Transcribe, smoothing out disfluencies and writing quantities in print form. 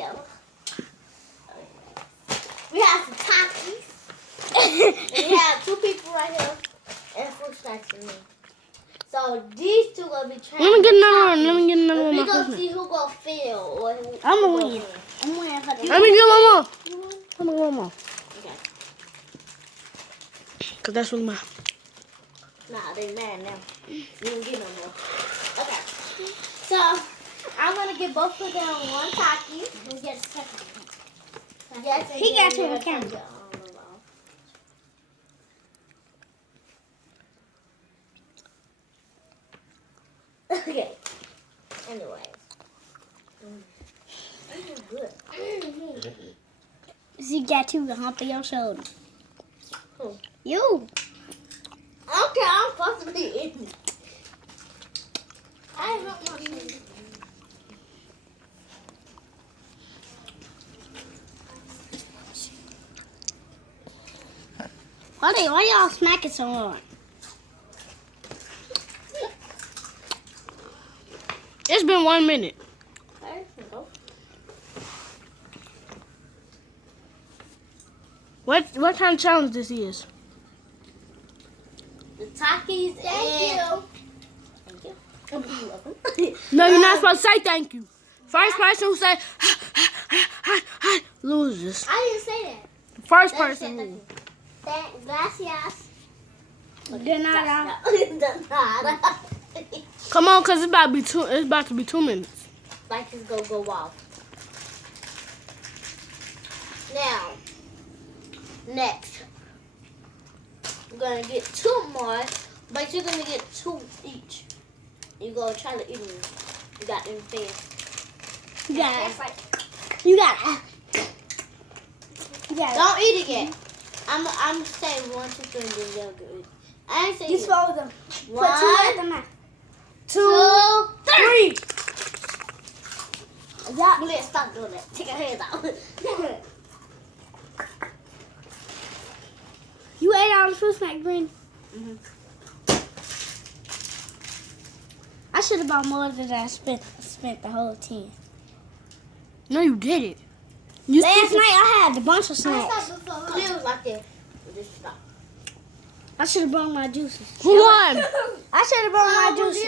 together. We have some tacis. And we have 2 people right here and fruit snacks and me. So these 2 gonna be trying. Let me get another one. Let me get another one. We gonna see who gonna fail or who. I'm gonna win. I'm winning for the. Let me get one more. Let me get one more. Okay. Cause that's what my. Nah, they mad now. You don't get no more. Okay. So I'm gonna get both of them 1 taco. And get a second one. Yes, He got 2 on camera. Okay. Anyways. Good. She got 2 to hump your shoulder. Who? You. Okay, I'm supposed to be eating. I don't know. Why y'all smacking so hard? It's been 1 minute. Okay, go. What kind of challenge this is? The Takis. Thank you. You're welcome. No, you're not supposed to say thank you. First person who say loses. I didn't say that. First They person. said gracias. De nada. De nada. Come on, cause it's about to be 2 minutes. Like it's gonna go off. Now, next, we're gonna get 2 more, but you're gonna get 2 each. You gonna try to eat them. You got them fast. You got it. Don't eat it yet. I'm saying 1, 2, 3, and then they'll go eat. I ain't saying You swallow them. 1, 2, 3. Let's stop doing that. Take your hands out. You ate all the fruit snack, Green. Mm-hmm. I should have bought more than I spent the whole 10. No, you did it. Last night I had a bunch of snacks. It like that. Just stop. I should have brought my juices. Who won? I should have brought my juices.